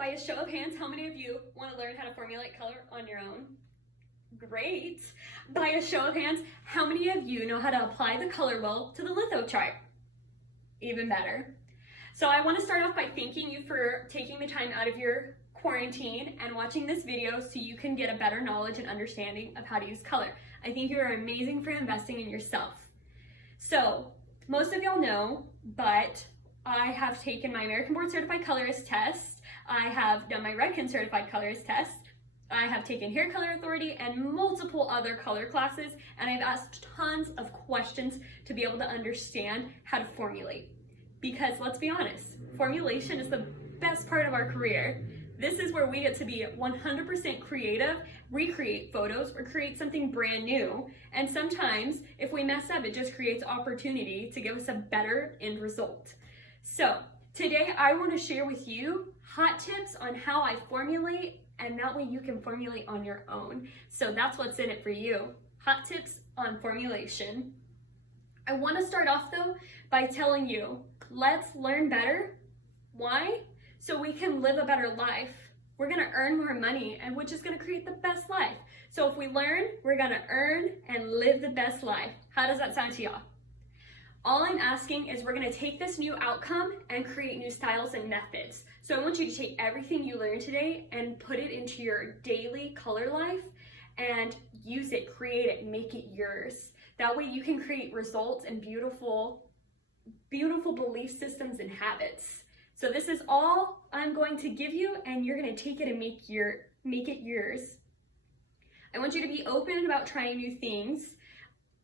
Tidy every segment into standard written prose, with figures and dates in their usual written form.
By a show of hands, how many of you want to learn how to formulate color on your own? Great. By a show of hands, how many of you know how to apply the color wheel to the litho chart? Even better. So I want to start off by thanking you for taking the time out of your quarantine and watching this video so you can get a better knowledge and understanding of how to use color. I think you're amazing for investing in yourself. So most of y'all know, but I have taken my American Board Certified Colorist test. I have done my Redken Certified Colorist test. I have taken Hair Color Authority and multiple other color classes, and I've asked tons of questions to be able to understand how to formulate. Because let's be honest, formulation is the best part of our career. This is where we get to be 100% creative, recreate photos, or create something brand new. And sometimes, if we mess up, it just creates opportunity to give us a better end result. So today I want to share with you hot tips on how I formulate, and that way you can formulate on your own. So that's what's in it for you. Hot tips on formulation. I want to start off though by telling you, let's learn better. Why? So we can live a better life. We're going to earn more money, and which is going to create the best life. So if we learn, we're going to earn and live the best life. How does that sound to y'all? All I'm asking is we're going to take this new outcome and create new styles and methods. So I want you to take everything you learned today and put it into your daily color life and use it, create it, make it yours. That way you can create results and beautiful belief systems and habits. So this is all I'm going to give you, and you're going to take it and make it yours. I want you to be open about trying new things.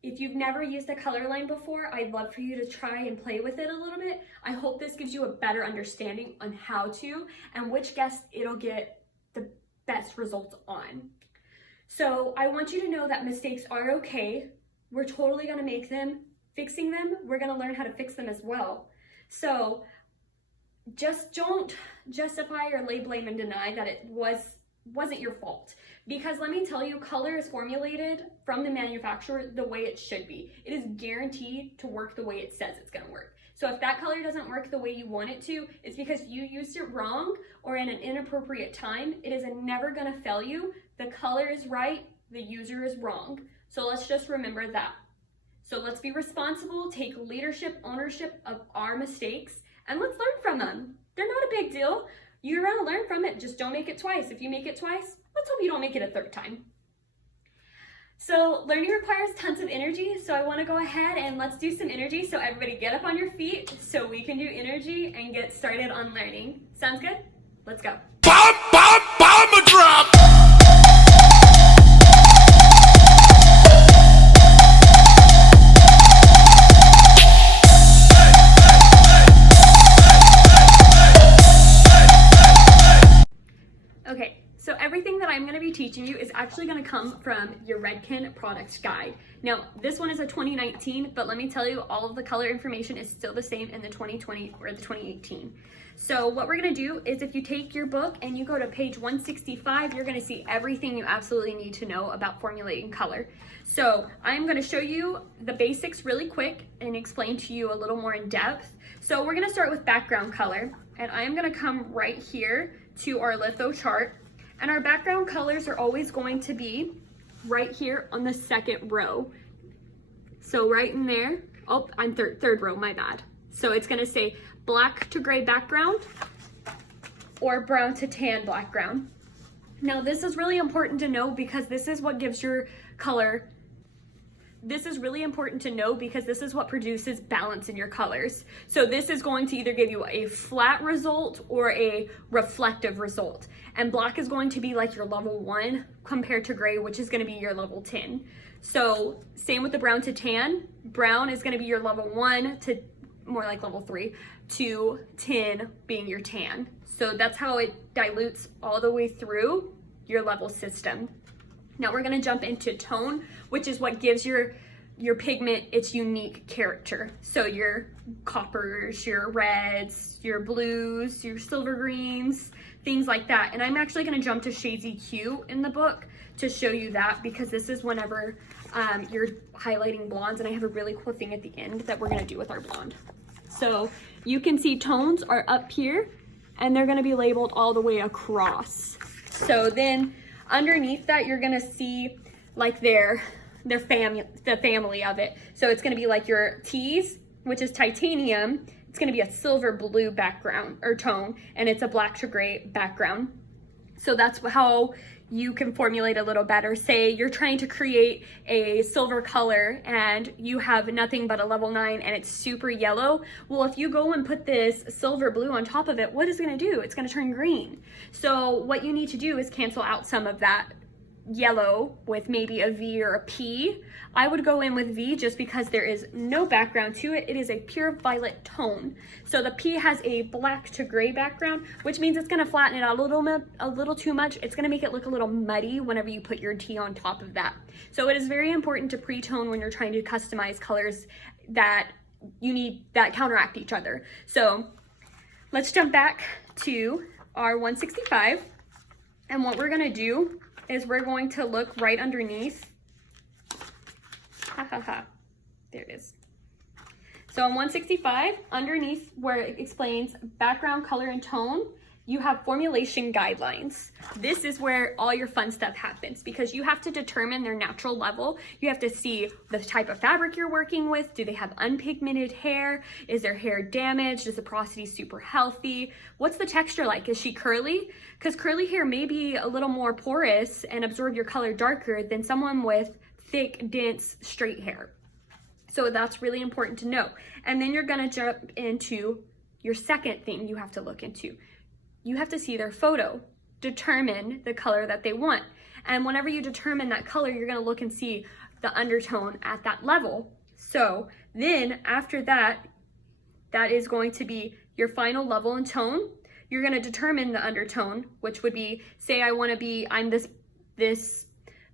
If you've never used a color line before, I'd love for you to try and play with it a little bit. I hope this gives you a better understanding on how to and which guest it'll get the best results on. So I want you to know that mistakes are okay. We're totally going to make them. Fixing them, we're going to learn how to fix them as well. So just don't justify or lay blame and deny that it wasn't your fault. Because let me tell you, color is formulated from the manufacturer the way it should be. It is guaranteed to work the way it says it's going to work. So if that color doesn't work the way you want it to, it's because you used it wrong or in an inappropriate time. It is never going to fail you. The color is right, the user is wrong. So let's just remember that. So let's be responsible, take leadership, ownership of our mistakes, and let's learn from them. They're not a big deal. You're going to learn from it, just don't make it twice. If you make it twice, let's hope you don't make it a third time. So learning requires tons of energy, so I want to go ahead and let's do some energy. So everybody get up on your feet so we can do energy and get started on learning. Sounds good? Let's go. Bomb drop! Okay, so everything that I'm going to be teaching you is actually going to come from your Redken product guide. Now, this one is a 2019, but let me tell you, all of the color information is still the same in the 2020 or the 2018. So what we're going to do is if you take your book and you go to page 165, you're going to see everything you absolutely need to know about formulating color. So I'm going to show you the basics really quick and explain to you a little more in depth. So we're going to start with background color, and I'm going to come right here to our litho chart, and our background colors are always going to be right here on the second row. So right in there, oh, I'm third row, my bad. So it's going to say black to gray background or brown to tan background. Now this is really important to know because this is what gives your color. This is really important to know because this is what produces balance in your colors. So this is going to either give you a flat result or a reflective result. And black is going to be like your level 1 compared to gray, which is going to be your level 10. So same with the brown to tan. Brown is going to be your level 1 to more like level 3 to 10 being your tan. So that's how it dilutes all the way through your level system. Now we're going to jump into tone, which is what gives your pigment its unique character. So your coppers, your reds, your blues, your silver greens, things like that. And I'm actually going to jump to Shades EQ in the book to show you that, because this is whenever you're highlighting blondes, and I have a really cool thing at the end that we're going to do with our blonde. So you can see tones are up here, and they're gonna be labeled all the way across. So then underneath that, you're gonna see like the family of it. So it's gonna be like your T's, which is titanium. It's gonna be a silver blue background or tone, and it's a black to gray background. So that's how you can formulate a little better. Say you're trying to create a silver color and you have nothing but a level 9 and it's super yellow. Well, if you go and put this silver blue on top of it, what is it gonna do? It's gonna turn green. So what you need to do is cancel out some of that yellow with maybe a V or a P. I would go in with V just because there is no background to it. It is a pure violet tone. So the P has a black to gray background, which means it's gonna flatten it out a little too much. It's gonna make it look a little muddy whenever you put your T on top of that. So it is very important to pre-tone when you're trying to customize colors that you need that counteract each other. So let's jump back to our 165. And what we're gonna do is we're going to look right underneath. There it is. So on 165, underneath where it explains background, color, and tone, you have formulation guidelines. This is where all your fun stuff happens because you have to determine their natural level. You have to see the type of fabric you're working with. Do they have unpigmented hair? Is their hair damaged? Is the porosity super healthy? What's the texture like? Is she curly? Because curly hair may be a little more porous and absorb your color darker than someone with thick, dense, straight hair. So that's really important to know. And then you're gonna jump into your second thing you have to look into. You have to see their photo, determine the color that they want. And whenever you determine that color, you're gonna look and see the undertone at that level. So then after that, that is going to be your final level and tone. You're gonna determine the undertone, which would be, say I'm this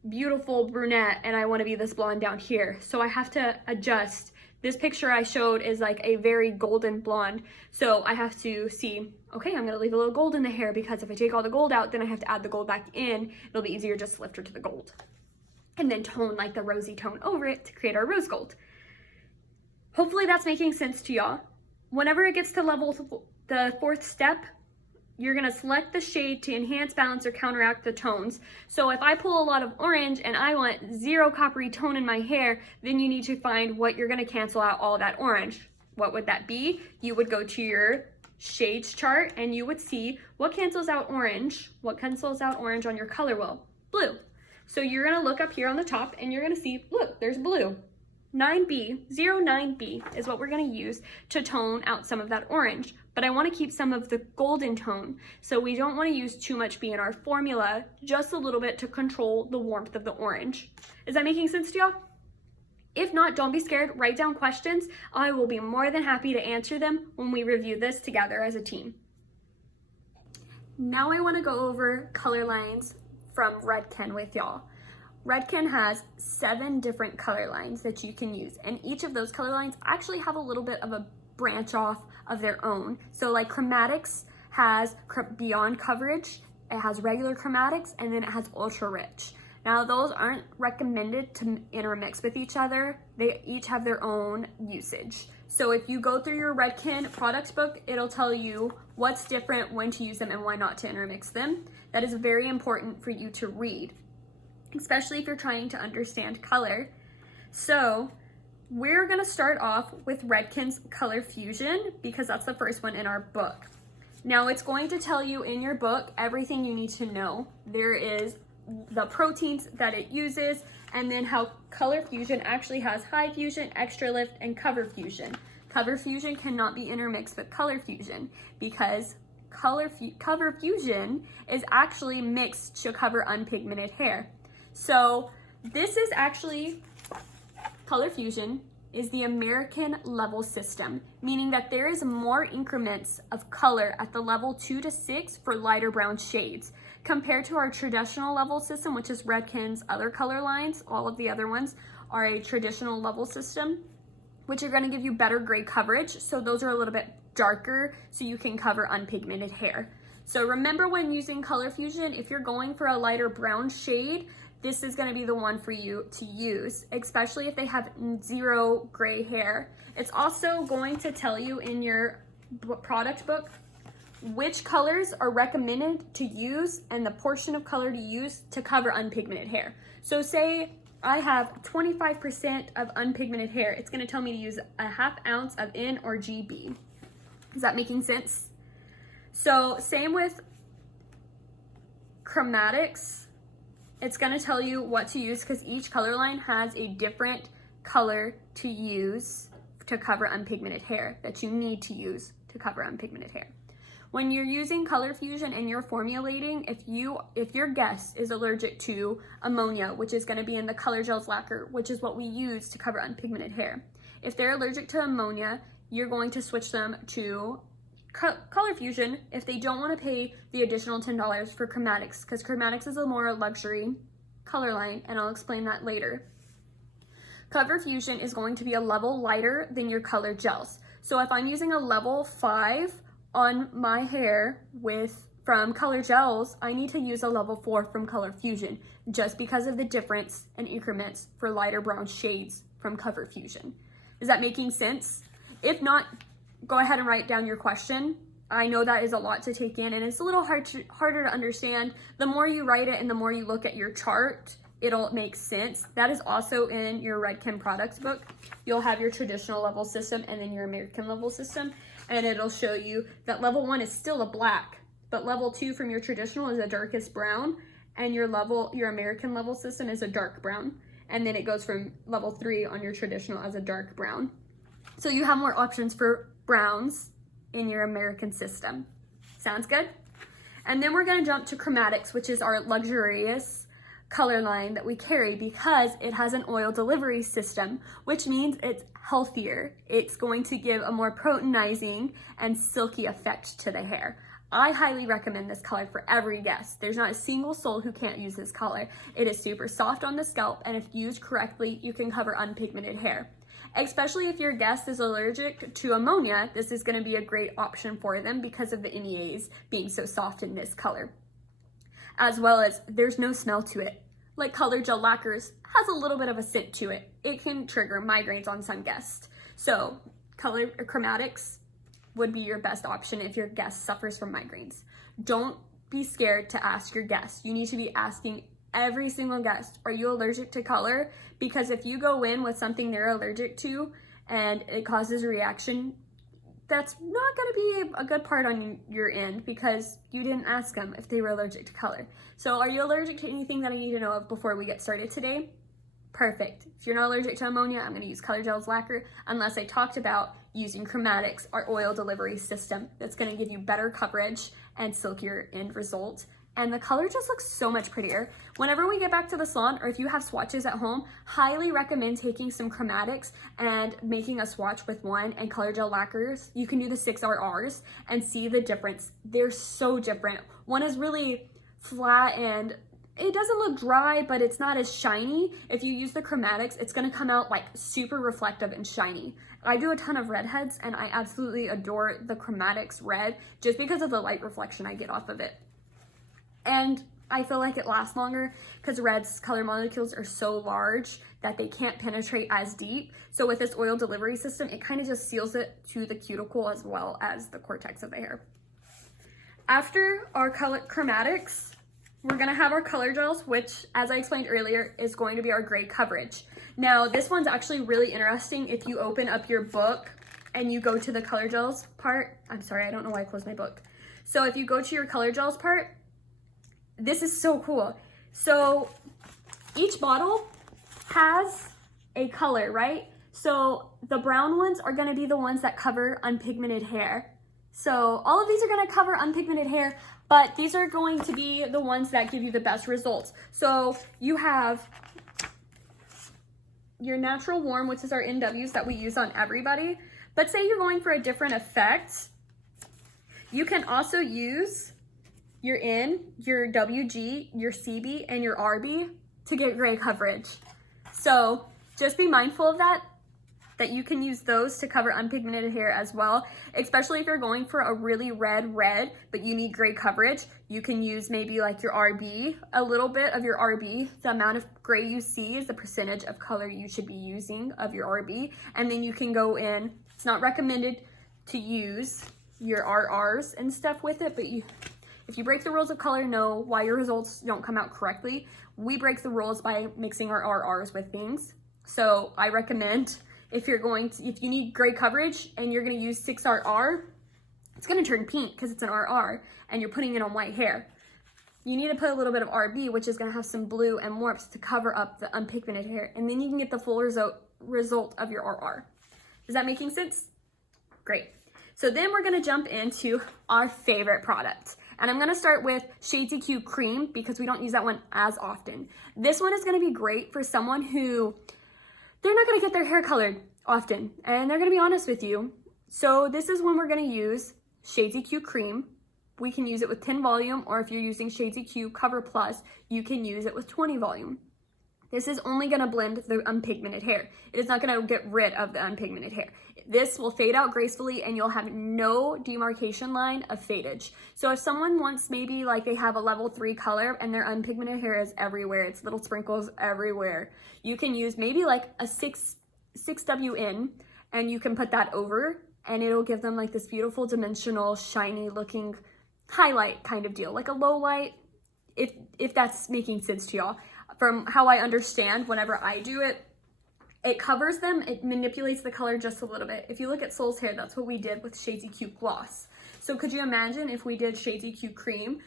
beautiful brunette and I wanna be this blonde down here. So I have to adjust. This picture I showed is like a very golden blonde. So I have to see, okay, I'm gonna leave a little gold in the hair because if I take all the gold out, then I have to add the gold back in. It'll be easier just to lift her to the gold. And then tone like the rosy tone over it to create our rose gold. Hopefully that's making sense to y'all. Whenever it gets to the fourth step, you're gonna select the shade to enhance, balance, or counteract the tones. So if I pull a lot of orange and I want zero coppery tone in my hair, then you need to find what you're gonna cancel out all that orange. What would that be? You would go to your shades chart and you would see what cancels out orange. What cancels out orange on your color wheel? Blue. So you're gonna look up here on the top and you're gonna see, look, there's blue. 9B, 09B is what we're gonna use to tone out some of that orange. But I wanna keep some of the golden tone. So we don't wanna use too much B in our formula, just a little bit to control the warmth of the orange. Is that making sense to y'all? If not, don't be scared, write down questions. I will be more than happy to answer them when we review this together as a team. Now I wanna go over color lines from Redken with y'all. Redken has 7 different color lines that you can use, and each of those color lines actually have a little bit of a branch off of their own. So like chromatics has beyond coverage, it has regular chromatics, and then it has ultra rich. Now those aren't recommended to intermix with each other. They each have their own usage. So if you go through your Redken product book, it'll tell you what's different, when to use them, and why not to intermix them. That is very important for you to read, especially if you're trying to understand color. So we're gonna start off with Redken's Color Fusion because that's the first one in our book. Now it's going to tell you in your book everything you need to know. There is the proteins that it uses, and then how Color Fusion actually has High Fusion, Extra Lift, and Cover Fusion. Cover Fusion cannot be intermixed with Color Fusion because Cover Fusion is actually mixed to cover unpigmented hair. So this is actually, Color Fusion is the American level system, meaning that there is more increments of color at the level 2 to 6 for lighter brown shades compared to our traditional level system, which is Redken's other color lines. All of the other ones are a traditional level system, which are gonna give you better gray coverage. So those are a little bit darker so you can cover unpigmented hair. So remember when using Color Fusion, if you're going for a lighter brown shade, this is gonna be the one for you to use, especially if they have zero gray hair. It's also going to tell you in your product book which colors are recommended to use and the portion of color to use to cover unpigmented hair. So say I have 25% of unpigmented hair. It's gonna tell me to use a 1/2 ounce of N or GB. Is that making sense? So same with chromatics. It's gonna tell you what to use because each color line has a different color to use to cover unpigmented hair that you need to use to cover unpigmented hair. When you're using color fusion and you're formulating, if your guest is allergic to ammonia, which is going to be in the color gels lacquer, which is what we use to cover unpigmented hair, if they're allergic to ammonia, you're going to switch them to color fusion if they don't want to pay the additional $10 for chromatics, because chromatics is a more luxury color line, and I'll explain that later. Color fusion is going to be a level lighter than your color gels. So if I'm using a level 5 on my hair from color gels, I need to use a level 4 from color fusion just because of the difference in increments for lighter brown shades from color fusion. Is that making sense? If not, go ahead and write down your question. I know that is a lot to take in and it's a little harder to understand. The more you write it and the more you look at your chart, it'll make sense. That is also in your Red Chem products book. You'll have your traditional level system and then your American level system, and it'll show you that level 1 is still a black, but level 2 from your traditional is a darkest brown, and your American level system is a dark brown, and then it goes from level 3 on your traditional as a dark brown. So you have more options for browns in your American system. Sounds good? And then we're gonna jump to chromatics, which is our luxurious color line that we carry because it has an oil delivery system, which means it's healthier. It's going to give a more proteinizing and silky effect to the hair. I highly recommend this color for every guest. There's not a single soul who can't use this color. It is super soft on the scalp, and if used correctly, you can cover unpigmented hair. Especially if your guest is allergic to ammonia, this is going to be a great option for them because of the NEAs being so soft in this color. As well as there's no smell to it. Like color gel lacquers has a little bit of a scent to it. It can trigger migraines on some guests. So color chromatics would be your best option if your guest suffers from migraines. Don't be scared to ask your guests. You need to be asking every single guest, are you allergic to color? Because if you go in with something they're allergic to and it causes a reaction, that's not going to be a good part on your end because you didn't ask them if they were allergic to color. So are you allergic to anything that I need to know of before we get started today? Perfect. If you're not allergic to ammonia, I'm going to use color gels lacquer unless I talked about using chromatics, our oil delivery system that's going to give you better coverage and silkier end result. And the color just looks so much prettier. Whenever we get back to the salon, or if you have swatches at home, highly recommend taking some chromatics and making a swatch with one and color gel lacquers. You can do the 6RRs and see the difference. They're so different. One is really flat and it doesn't look dry, but it's not as shiny. If you use the chromatics, it's gonna come out like super reflective and shiny. I do a ton of redheads and I absolutely adore the chromatics red just because of the light reflection I get off of it. And I feel like it lasts longer because red's color molecules are so large that they can't penetrate as deep. So with this oil delivery system, it kind of just seals it to the cuticle as well as the cortex of the hair. After our color chromatics, we're gonna have our color gels, which, as I explained earlier, is going to be our gray coverage. Now, this one's actually really interesting. If you open up your book and you go to the color gels part, I'm sorry, I don't know why I closed my book. So if you go to your color gels part, this is so cool. So each bottle has a color, right? So the brown ones are gonna be the ones that cover unpigmented hair. So all of these are gonna cover unpigmented hair, but these are going to be the ones that give you the best results. So you have your natural warm, which is our NWs that we use on everybody. But say you're going for a different effect, you can also use your N, your WG, your CB, and your RB to get gray coverage. So just be mindful of that you can use those to cover unpigmented hair as well, especially if you're going for a really red, but you need gray coverage. You can use maybe like your RB, a little bit of your RB. The amount of gray you see is the percentage of color you should be using of your RB. And then you can go in, it's not recommended to use your RRs and stuff with it, but if you break the rules of color, know why your results don't come out correctly. We break the rules by mixing our RRs with things. So I recommend if you need gray coverage and you're gonna use 6RR, it's gonna turn pink because it's an RR and you're putting it on white hair. You need to put a little bit of RB, which is gonna have some blue and warmth to cover up the unpigmented hair, and then you can get the full result of your RR. Is that making sense? Great. So then we're gonna jump into our favorite product. And I'm gonna start with Shades EQ Cream because we don't use that one as often. This one is gonna be great for someone who, they're not gonna get their hair colored often, and they're gonna be honest with you. So this is when we're gonna use Shades EQ Cream. We can use it with 10 volume, or if you're using Shades EQ Cover Plus, you can use it with 20 volume. This is only gonna blend the unpigmented hair. It is not gonna get rid of the unpigmented hair. This will fade out gracefully and you'll have no demarcation line of fadage. So if someone wants, maybe like they have a level 3 color and their unpigmented hair is everywhere, it's little sprinkles everywhere, you can use maybe like a 6WN and you can put that over and it'll give them like this beautiful dimensional shiny looking highlight kind of deal, like a low light, if that's making sense to y'all. From how I understand, whenever I do it, it covers them, it manipulates the color just a little bit. If you look at Soul's hair, that's what we did with Shades EQ Gloss. So could you imagine if we did Shades EQ Cream,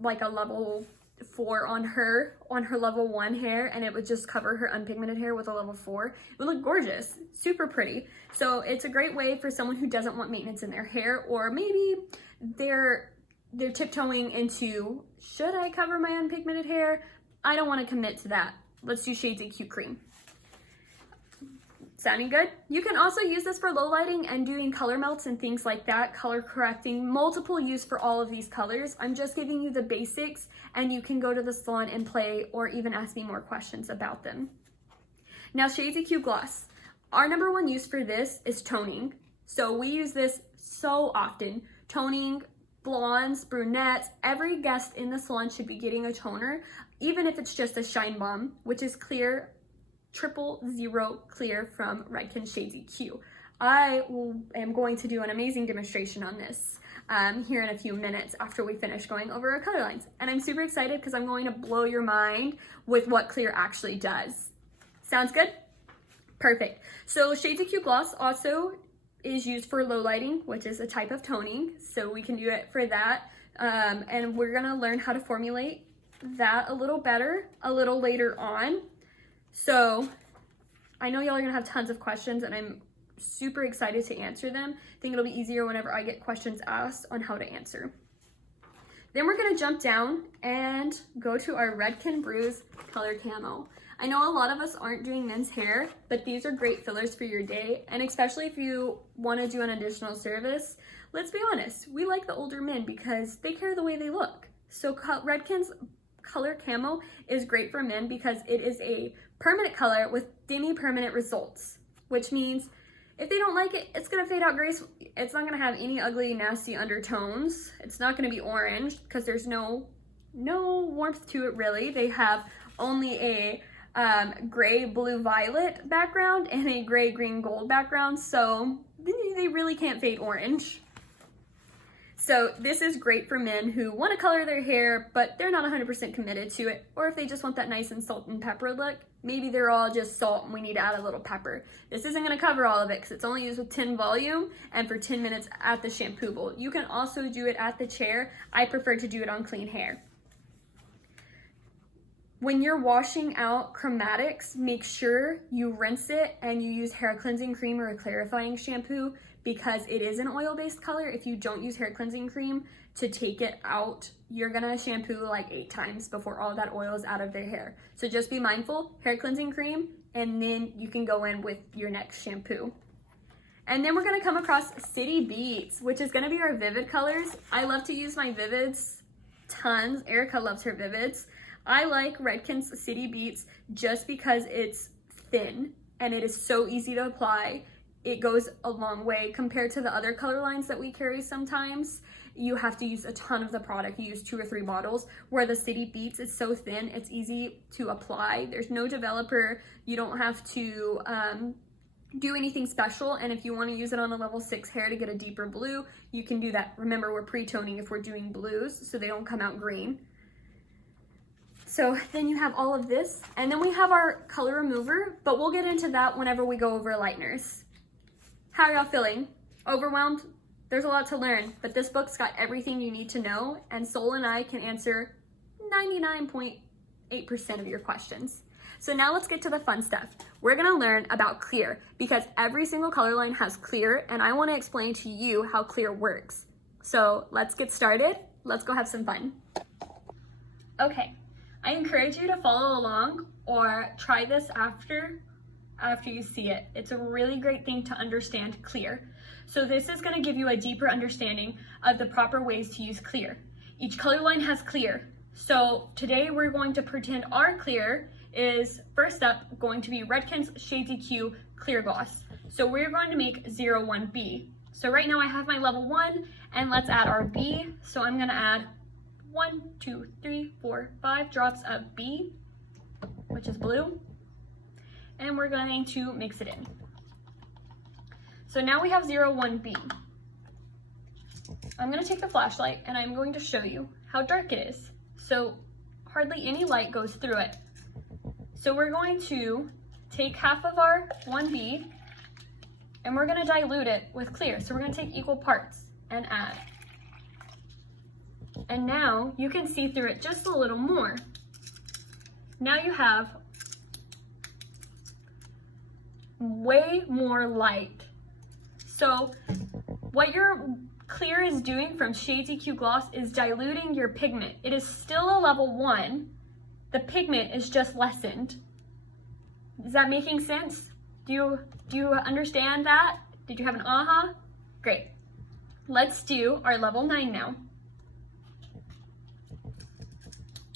like a level 4 on her level 1 hair, and it would just cover her unpigmented hair with a level 4? It would look gorgeous, super pretty. So it's a great way for someone who doesn't want maintenance in their hair, or maybe they're tiptoeing into, should I cover my unpigmented hair? I don't want to commit to that. Let's do Shades EQ Cream. Sounding good? You can also use this for low lighting and doing color melts and things like that, color correcting, multiple use for all of these colors. I'm just giving you the basics and you can go to the salon and play or even ask me more questions about them. Now Shades EQ Gloss. Our number one use for this is toning. So we use this so often. Toning, blondes, brunettes, every guest in the salon should be getting a toner, even if it's just a Shine Balm, which is clear, 000 clear from Redken Shades EQ. I am going to do an amazing demonstration on this here in a few minutes after we finish going over our color lines. And I'm super excited because I'm going to blow your mind with what clear actually does. Sounds good? Perfect. So Shades EQ Gloss also is used for low lighting, which is a type of toning. So we can do it for that. And we're gonna learn how to formulate that a little better a little later on. So I know y'all are gonna have tons of questions and I'm super excited to answer them. I think it'll be easier whenever I get questions asked on how to answer. Then we're gonna jump down and go to our Redken Bruise Color Camo. I know a lot of us aren't doing men's hair, but these are great fillers for your day, and especially if you wanna do an additional service. Let's be honest, we like the older men because they care the way they look. So Redken's Color Camo is great for men because it is a permanent color with demi-permanent results, which means if they don't like it, it's gonna fade out gracefully. It's not gonna have any ugly, nasty undertones. It's not gonna be orange because there's no warmth to it really. They have only a gray, blue, violet background and a gray, green, gold background, so they really can't fade orange. So this is great for men who want to color their hair, but they're not 100% committed to it, or if they just want that nice and salt and pepper look. Maybe they're all just salt and we need to add a little pepper. This isn't going to cover all of it because it's only used with 10 volume and for 10 minutes at the shampoo bowl. You can also do it at the chair. I prefer to do it on clean hair. When you're washing out chromatics, make sure you rinse it and you use hair cleansing cream or a clarifying shampoo because it is an oil-based color. If you don't use hair cleansing cream to take it out, you're gonna shampoo like 8 times before all that oil is out of their hair. So just be mindful, hair cleansing cream, and then you can go in with your next shampoo. And then we're gonna come across City Beats, which is gonna be our vivid colors. I love to use my vivids tons. Erica loves her vivids. I like Redken's City Beats just because it's thin and it is so easy to apply. It goes a long way compared to the other color lines that we carry sometimes. You have to use a ton of the product. You use 2 or 3 bottles, where the City Beats is so thin, it's easy to apply. There's no developer. You don't have to do anything special, and if you want to use it on a level 6 hair to get a deeper blue, you can do that. Remember, we're pre-toning if we're doing blues so they don't come out green. So then you have all of this, and then we have our color remover, but we'll get into that whenever we go over lighteners. How are y'all feeling? Overwhelmed? There's a lot to learn, but this book's got everything you need to know, and Sol and I can answer 99.8% of your questions. So now let's get to the fun stuff. We're gonna learn about clear, because every single color line has clear, and I wanna explain to you how clear works. So let's get started. Let's go have some fun. Okay, I encourage you to follow along or try this after you see it. It's a really great thing to understand clear. So this is gonna give you a deeper understanding of the proper ways to use clear. Each color line has clear. So today we're going to pretend our clear is, first up, going to be Redken's Shades EQ Clear Gloss. So we're going to make 01B. So right now I have my level 1, and let's add our B. So I'm gonna add 1, 2, 3, 4, 5 drops of B, which is blue, and we're going to mix it in. So now we have 01B. I'm gonna take the flashlight and I'm going to show you how dark it is. So hardly any light goes through it. So we're going to take half of our 1B and we're gonna dilute it with clear. So we're gonna take equal parts and add. And now you can see through it just a little more. Now you have way more light. So what your clear is doing from Shades EQ Gloss is diluting your pigment. It is still a level 1. The pigment is just lessened. Is that making sense? Do you understand that? Did you have an aha? Great. Let's do our level 9 now.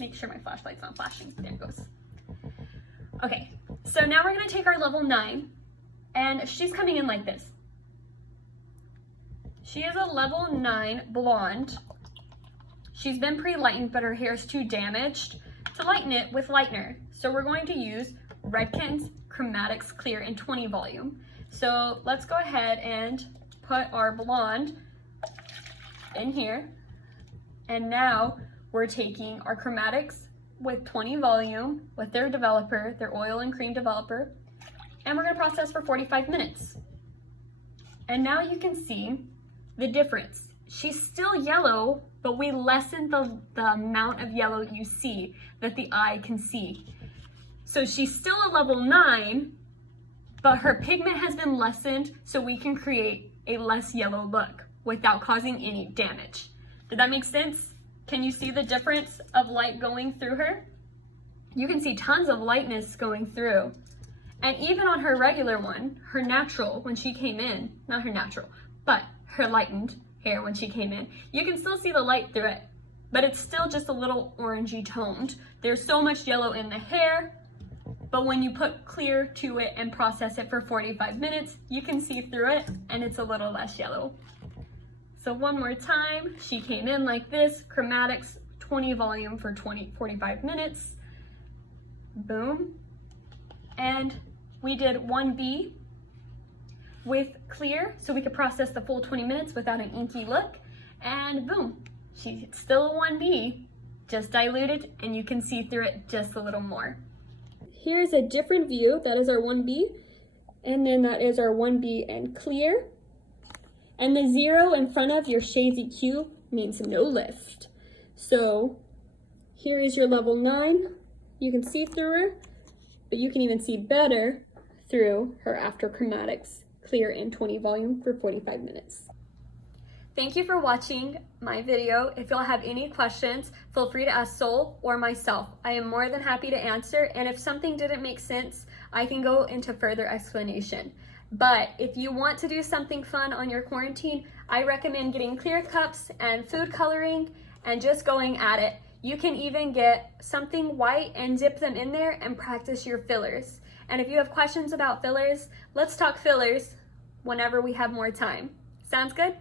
Make sure my flashlight's not flashing. There it goes. Okay, so now we're gonna take our level 9, and she's coming in like this. She is a level 9 blonde. She's been pre-lightened, but her hair is too damaged to lighten it with lightener. So we're going to use Redken's Chromatics Clear in 20 volume. So let's go ahead and put our blonde in here. And now we're taking our Chromatics with 20 volume with their developer, their oil and cream developer, and we're gonna process for 45 minutes. And now you can see the difference. She's still yellow, but we lessened the amount of yellow you see that the eye can see. So she's still a level 9, but her pigment has been lessened so we can create a less yellow look without causing any damage. Did that make sense? Can you see the difference of light going through her? You can see tons of lightness going through. And even on her regular one, her natural, when she came in, not her natural, but her lightened hair when she came in, you can still see the light through it, but it's still just a little orangey toned. There's so much yellow in the hair, but when you put clear to it and process it for 45 minutes, you can see through it and it's a little less yellow. So one more time, she came in like this, Chromatics 20 volume for 45 minutes, boom. And we did 1B with clear so we could process the full 20 minutes without an inky look, and boom, she's still a 1B, just diluted, and you can see through it just a little more. Here's a different view. That is our 1B, and then that is our 1B and clear. And the 0 in front of your Shades EQ means no lift. So here is your level 9. You can see through her, but you can even see better through her after Chromatics Clear in 20 volume for 45 minutes. Thank you for watching my video. If you'll have any questions, feel free to ask Sol or myself. I am more than happy to answer, and if something didn't make sense, I can go into further explanation. But if you want to do something fun on your quarantine, I recommend getting clear cups and food coloring and just going at it. You can even get something white and dip them in there and practice your fillers. And if you have questions about fillers, let's talk fillers whenever we have more time. Sounds good?